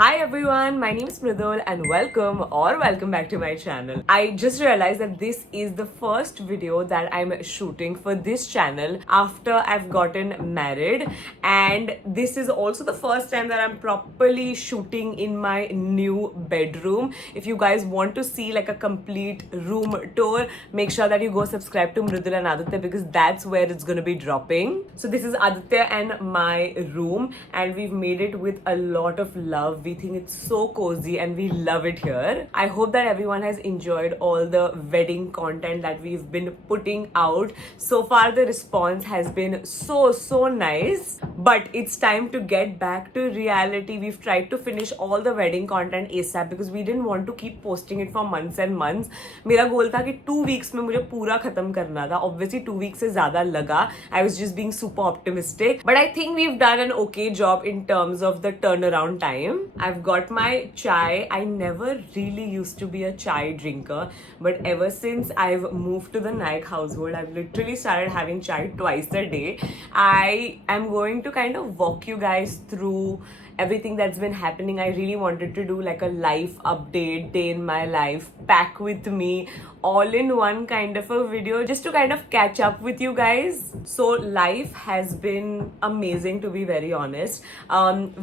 Hi everyone, my name is Mridul and welcome back to my channel. I just realized that this is the first video that I'm shooting for this channel after I've gotten married, and this is also the first time that I'm properly shooting in my new bedroom. If you guys want to see like a complete room tour, make sure that you go subscribe to Mridul and Aditya because that's where it's gonna be dropping. So this is Aditya and my room, and we've made it with a lot of love. We think it's so cozy and we love it here. I hope that everyone has enjoyed all the wedding content that we've been putting out. So far the response has been so nice, but it's time to get back to reality. We've tried to finish all the wedding content ASAP because we didn't want to keep posting it for months and months. मेरा गोल था कि 2 weeks में मुझे पूरा खत्म करना था. Obviously 2 weeks से ज़्यादा लगा. I was just being super optimistic, but I think we've done an okay job in terms of the turnaround time. I've got my chai. I never really used to be a chai drinker, but ever since I've moved to the Naik household, I've literally started having chai twice a day. I am going to kind of walk you guys through everything that's been happening. I really wanted to do like a life update, day in my life, pack with me, all in one kind of a video just to kind of catch up with you guys. So life has been amazing, to be very honest.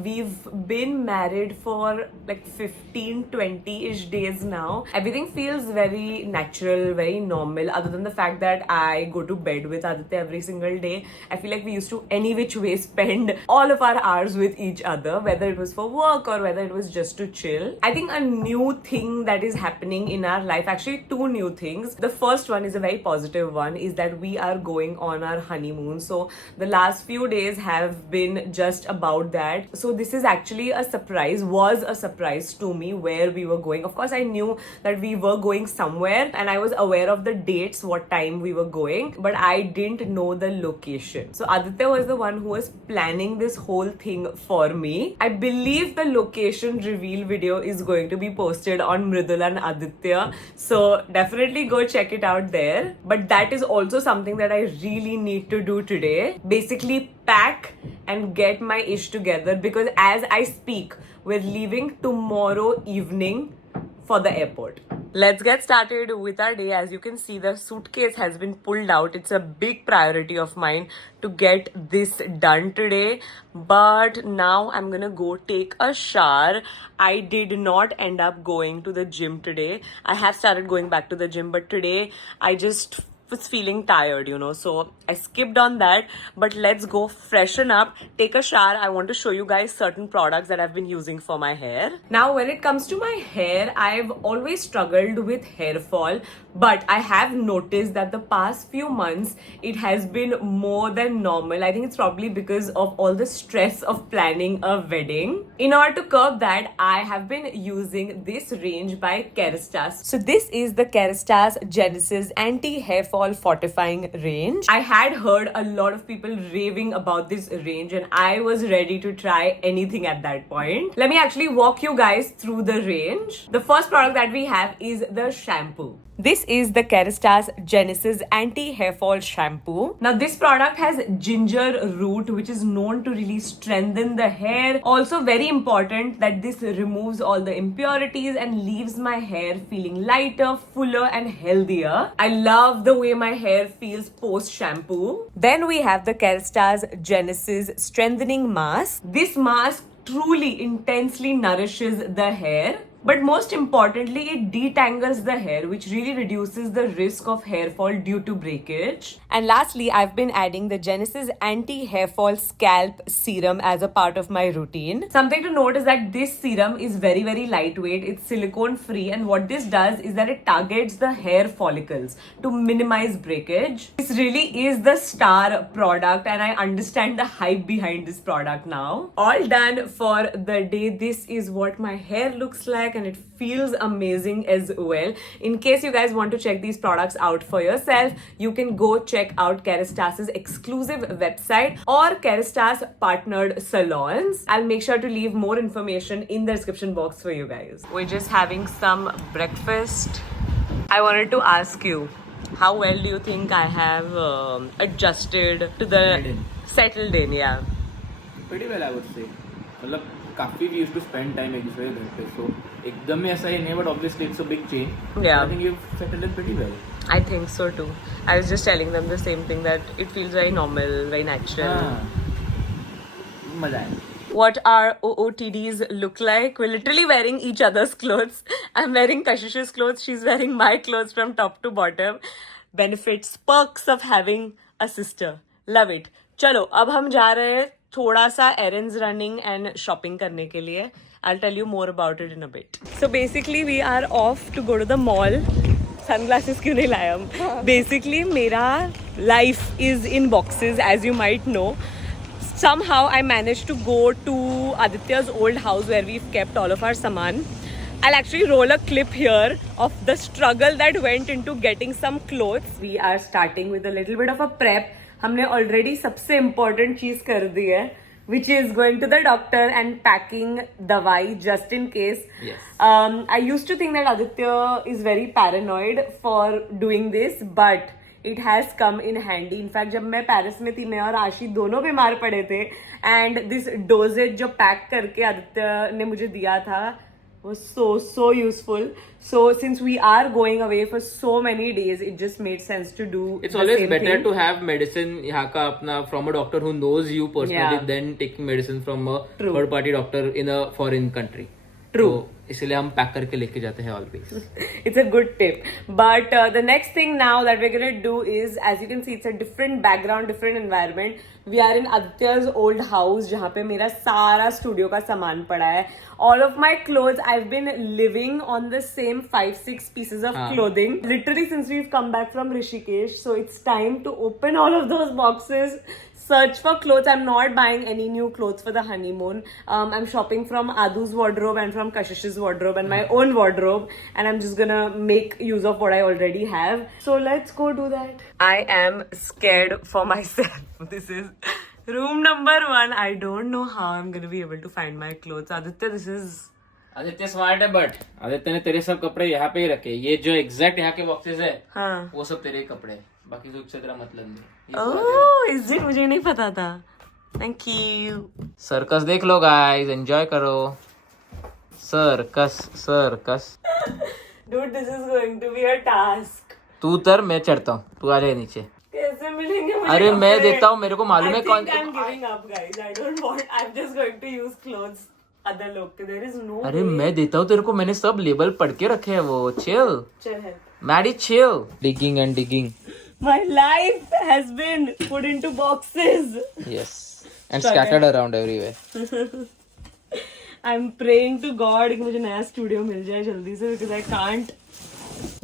We've been married for like 15-20-ish days now. Everything feels very natural, very normal, other than the fact that I go to bed with Aditya every single day. I feel like we used to any which way spend all of our hours with each other, whether it was for work or whether it was just to chill. I think a new thing that is happening in our life, actually two new things. The first one is a very positive one, is that we are going on our honeymoon. So the last few days have been just about that. So this is actually a surprise, was a surprise to me where we were going. Of course, I knew that we were going somewhere and I was aware of the dates, what time we were going, but I didn't know the location. So Aditya was the one who was planning this whole thing for me. I believe the location reveal video is going to be posted on Mridul and Aditya, so definitely go check it out there. But that is also something that I really need to do today. Basically pack and get my ish together, because as I speak, we're leaving tomorrow evening for the airport. Let's get started with our day. As you can see, the suitcase has been pulled out. It's a big priority of mine to get this done today. But now I'm gonna go take a shower. I did not end up going to the gym today. I have started going back to the gym, but today I just was feeling tired, so I skipped on that. But let's go freshen up, take a shower. I want to show you guys certain products that I've been using for my hair. Now when it comes to my hair, I've always struggled with hair fall, but I have noticed that the past few months it has been more than normal. I think it's probably because of all the stress of planning a wedding. In order to curb that, I have been using this range by Kerastase. So this is the Kerastase Genesis Anti-Hair Fall Fortifying range. I had heard a lot of people raving about this range and I was ready to try anything at that point. Let me actually walk you guys through the range. The first product that we have is the shampoo. This is the Kerastase Genesis Anti-Hair Fall Shampoo. Now this product has ginger root, which is known to really strengthen the hair. Also very important that this removes all the impurities and leaves my hair feeling lighter, fuller and healthier. I love the way my hair feels post shampoo. Then we have the Kerastase Genesis Strengthening Mask. This mask truly intensely nourishes the hair. But most importantly, it detangles the hair, which really reduces the risk of hair fall due to breakage. And lastly, I've been adding the Genesis Anti-Hair Fall Scalp Serum as a part of my routine. Something to note is that this serum is very lightweight. It's silicone free, and what this does is that it targets the hair follicles to minimize breakage. This really is the star product, and I understand the hype behind this product now. All done for the day. This is what my hair looks like, and it feels amazing as well. In case you guys want to check these products out for yourself, you can go check out Kerastase's exclusive website or Kerastase partnered salons. I'll make sure to leave more information in the description box for you guys. We're just having some breakfast. I wanted to ask you, How well do you think I have adjusted to the settled in? Yeah. Pretty well, I would say. मतलब काफी we used to spend time एक दूसरे के घर पे, so एकदम ही ऐसा ही नहीं, but obviously it's a big change. Yeah. I think you've settled in pretty well. I think so too. I was just telling them the same thing, that it feels very normal, very natural. हाँ, मजा आया. What our OOTDs look like. We're literally wearing each other's clothes. I'm wearing Kashish's clothes. She's wearing my clothes from top to bottom. Benefits, perks of having a sister. Love it. चलो अब हम जा रहे हैं थोड़ा सा errands running and shopping करने के लिए. I'll tell you more about it in a bit. So basically we are off to go to the mall. Sunglasses क्यों नहीं लाया हम? Basically मेरा life is in boxes, as you might know. Somehow I managed to go to Aditya's old house where we've kept all of our saman. I'll actually roll a clip here of the struggle that went into getting some clothes. We are starting with a little bit of a prep. हमने already सबसे important चीज कर दी है, which is going to the doctor and packing दवाई just in case. Yes. I used to think that Aditya is very paranoid for doing this, but it has come in handy. In fact, जब मैं Paris में थी, मैं और आशी दोनों बीमार पड़े थे, and this dosage जो पैक करके आदित्य ने मुझे दिया था was so useful. So since we are going away for so many days, it just made sense to do. It's the always same better thing. to have medicine यहाँ का अपना from a doctor who knows you personally Yeah. than taking medicine from a True. third party doctor in a foreign country. True. तो इसलिए हम pack करके लेके जाते हैं always. It's a good tip. But the next thing now that we're gonna do is, as you can see, it's a different background, different environment. We are in Aditya's old house, जहाँ पे मेरा सारा studio का सामान पड़ा है. All of my clothes, I've been living on the same 5-6 pieces of clothing. Literally since we've come back from Rishikesh. So it's time to open all of those boxes. Search for clothes. I'm not buying any new clothes for the honeymoon. I'm shopping from Adu's wardrobe and from Kashish's wardrobe and my own wardrobe, and I'm just gonna make use of what I already have. So let's go do that. I am scared for myself. This is room number 1. I don't know how I'm gonna be able to find my clothes. Aditya, this is... Aditya smart है, but Aditya ने तेरे सब कपड़े यहाँ पे ही रखे. ये जो एग्जैक्ट यहाँ के बॉक्सेस है, हाँ. वो सब तेरे ही कपड़े हैं. बाकी कुछ से तेरा मतलब नहीं. Oh, is it? मुझे नहीं पता था. Thank you. सर्कस देख लो गाइस, एंजॉय करो. Circus. Dude, this is going to be a task. तू उतर, मैं चढ़ता हूँ. तू आ जाए नीचे. कैसे मिलेंगे मुझे? अरे मैं कपड़े? देता हूँ, मेरे को मालूम है कौन. I'm giving up, guys. I don't want. I'm just going to use clothes. Other लोग के. There is no. अरे way. मैं देता हूँ तेरे को, मैंने सब लेबल पढ़ के रखे हैं. वो चिल चल help. मैडी chill. Digging and digging. My life has been put into boxes. Yes. And scattered around everywhere. I'm praying to God कि मुझे नया studio मिल जाए जल्दी से, because I can't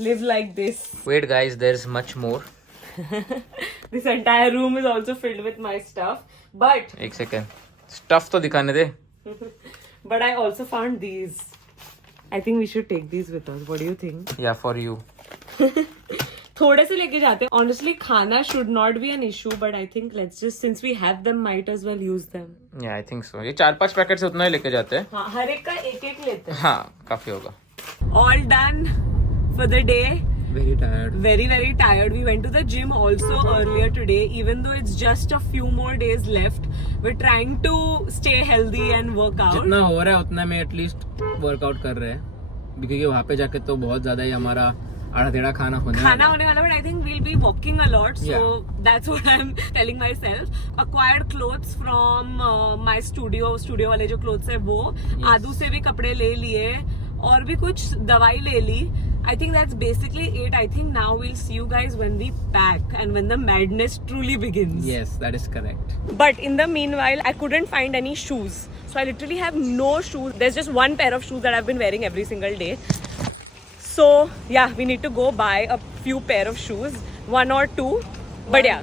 live like this. Wait guys, there's much more. This entire room is also filled with my stuff. But एक second, stuff तो दिखाने दे. but I also found these. I think we should take these with us. What do you think? Yeah, for you. थोड़े से लेके जाते हैं. Honestly, खाना should not be an issue, but I think let's just, since we have them, might as well use them. Yeah, I think so. ये 4-5 packet से उतना ही लेके जाते हैं. हाँ, हर एक का एक लेते हैं. हाँ, काफी होगा. All done for the day. Very tired. Very tired. We went to the gym also earlier today. Even though it's just a few more days left, we're trying to stay healthy and work out. जितना हो रहा है उतना में at least workout कर रहे हैं, क्योंकि वहाँ पे जाके तो बहुत ज्यादा ही हमारा आड़ा टेढ़ा खाना होने वाला. But I think we'll be walking a lot, so Yeah. that's what I'm telling myself. Acquired clothes from my studio वाले जो clothes है वो, आदू से भी कपड़े ले लिए और भी कुछ दवाई ले ली. I think that's basically it. I think now we'll see you guys when we pack and when the madness truly begins. Yes, that is correct. But in the meanwhile, I couldn't find any shoes. So I literally have no shoes. There's just one pair of shoes that I've been wearing every single day. So yeah, we need to go buy a few pair of shoes, 1 or 2. But yeah.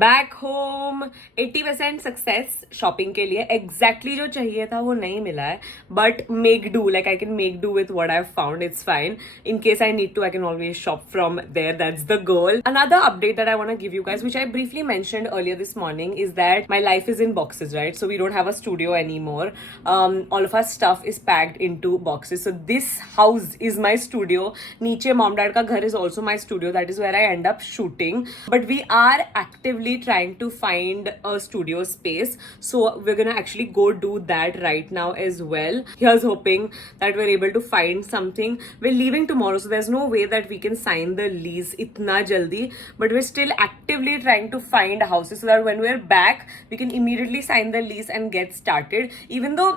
Back home, 80% success shopping के लिए. Exactly जो चाहिए था वो नहीं मिला है, but make do, like I can make do with what I have found. It's fine. In case I need to, I can always shop from there. That's the goal. Another update that I want to give you guys, which I briefly mentioned earlier this morning, is that my life is in boxes, right? So we don't have a studio anymore. All of our stuff is packed into boxes. So this house is my studio. Niche mom dad ka ghar is also my studio. That is where I end up shooting. But we are actively trying to find a studio space. So we're gonna actually go do that right now as well. Here's hoping that we're able to find something. We're leaving tomorrow, so there's no way that we can sign the lease itna jaldi, but we're still actively trying to find houses so that when we're back we can immediately sign the lease and get started. Even though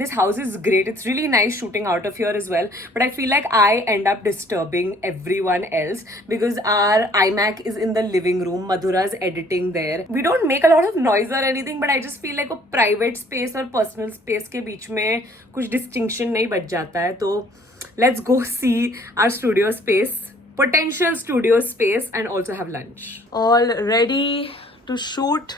this house is great, it's really nice shooting out of here as well, but I feel like I end up disturbing everyone else because our iMac is in the living room, Madhura's editing there. We don't make a lot of noise or anything, but I just feel like a private space और personal space के बीच में कुछ distinction नहीं बच जाता है. तो let's go see our studio space, potential studio space, and also have lunch. All ready to shoot.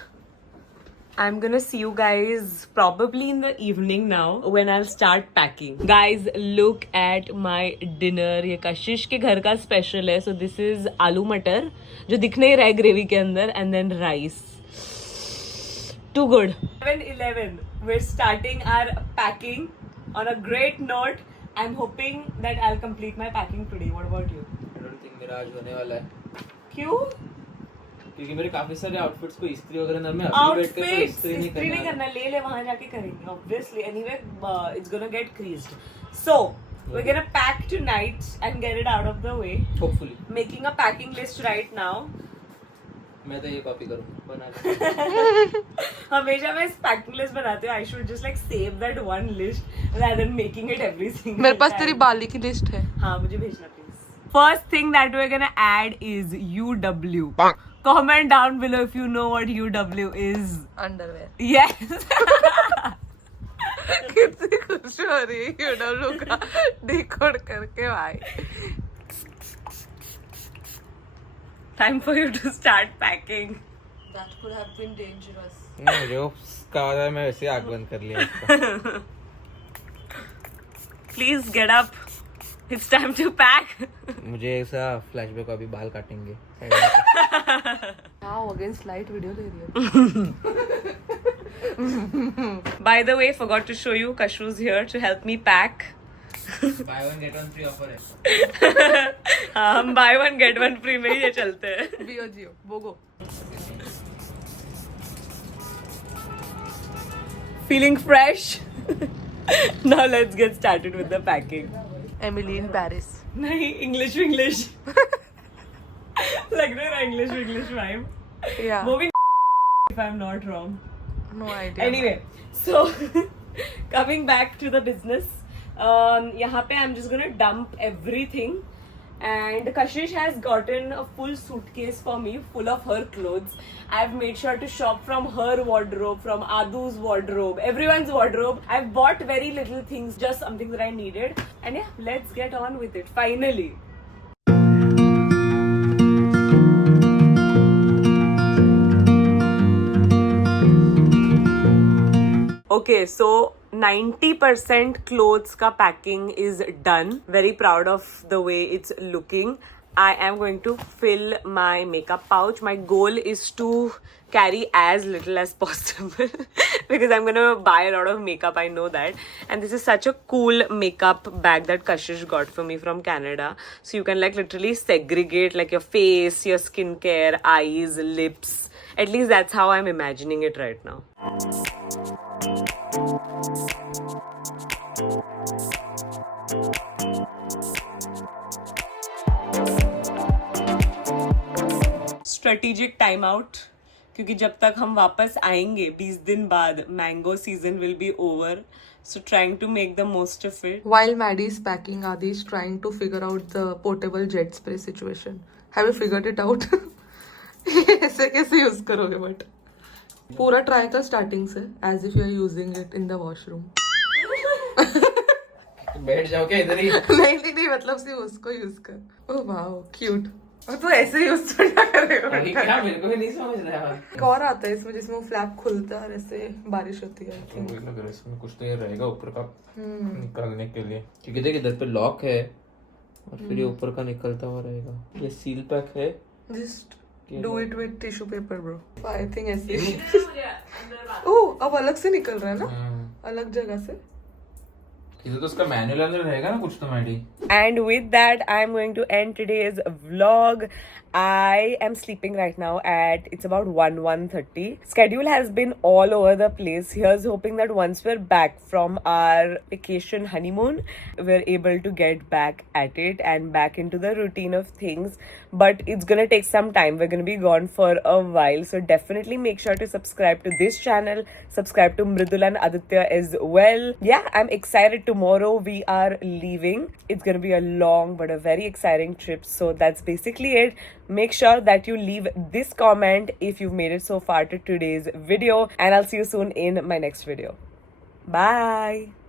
I'm gonna see you guys probably in the evening now when I'll start packing. Guys, look at my dinner. ये कशिश के घर का special है. So this is आलू मटर जो दिखने ही रहा है ग्रेवी के अंदर, and then rice. Too good. 11:11. We're starting our packing on a great note. I'm hoping that I'll complete my packing today. What about you? I don't think मेरा आज होने वाला है. क्यों? क्योंकि मेरे काफी सारे आउटफिट्स को इस्त्री वगैरह ना मैं अभी बैठ कर इस्त्री नहीं करना, ले वहां जाके करेंगे obviously. Anyway, it's gonna get creased. So we're gonna pack tonight and get it out of the way. Hopefully. Making a packing list right now. मैं तो ये कॉपी करूँ बना. हमेशा मैं इस पैकिंग लिस्ट बनाती हूँ. I should just like save that one list rather than making it every single मेरे पास time. तेरी बाली की लिस्ट है. हाँ, मुझे भेजना please. First thing that we're gonna add is UW. Comment down below if you know what UW is. Underwear. Yes. कितनी खुशी हो रही है यूडब्ल्यू का डिकोड करके भाई. Time for you to start packing. That could have been dangerous. मुझे उसका वाला मैं वैसे आग बंद कर लिया इसका. Please get up. It's time to pack. मुझे ऐसा फ्लैशबैक अभी बाल काटेंगे. Wow, again slight video ले रही है. By the way, forgot to show you, Kashru's here to help me pack. Buy one get one free offer है. हाँ, हम buy one get one free में ही ये चलते हैं. Bio Geo, Bogo. Feeling fresh? Now let's get started with the packing. Emily in Paris. नहीं, English. लग रहा है English vibe. Yeah. वो भी if I'm not wrong. No idea. Anyway, so coming back to the business, यहाँ पे I'm just gonna dump everything, and Kashish has gotten a full suitcase for me full of her clothes. I've made sure to shop from her wardrobe, from Adu's wardrobe, everyone's wardrobe. I've bought very little things, just something that I needed, and yeah, let's get on with it finally. Okay, so 90% clothes ka packing is done. Very proud of the way it's looking. I am going to fill my makeup pouch. My goal is to carry as little as possible because I'm gonna buy a lot of makeup, I know that. And this is such a cool makeup bag that Kashish got for me from Canada. So you can like literally segregate like your face, your skincare, eyes, lips. At least that's how I'm imagining it right now. Strategic time out, क्योंकि जब तक हम वापस आएंगे 20 दिन बाद mango season will be over, so trying to make the most of it. While Maddie is packing, Adi is trying to figure out the portable jet spray situation. Have you figured it out? ऐसे कैसे use करोगे? But पूरा try कर starting से, as if you are using it in the washroom. बैठ जाओ क्या इधर ही? नहीं मतलब से उसको यूज कर. Oh wow, cute. और तू ऐसे यूज करना करेगा अभी क्या मेरे को भी नहीं समझ रहा है। एक और आता है इसमें जिसमें वो फ्लैप खुलता है और ऐसे बारिश होती है I तो think. वही लग रहा है इसमें कुछ तो ये रहेगा ऊपर का हम्म निकालने के लिए, क्योंकि देख इधर पे लॉक है और फिर ये ऊपर का निकलता हुआ रहेगा। ये सील पैक है। Just do it with tissue paper bro I think ऐसे ओह अब अलग से निकल रहा है ना अलग जगह से इधर तो उसका मैनुअल अंदर रहेगा ना कुछ तो Maddie. And with that, I'm going to end today's vlog. I am sleeping right now at it's about 1:30. Schedule has been all over the place. Here's hoping that once we're back from our vacation honeymoon, we're able to get back at it and back into the routine of things. But it's gonna take some time. We're gonna be gone for a while. So definitely make sure to subscribe to this channel. Subscribe to Mridul and Aditya as well. Yeah, I'm excited. Tomorrow we are leaving. It's gonna be a long but a very exciting trip. So that's basically it. Make sure that you leave this comment if you've made it so far to today's video, and I'll see you soon in my next video. Bye.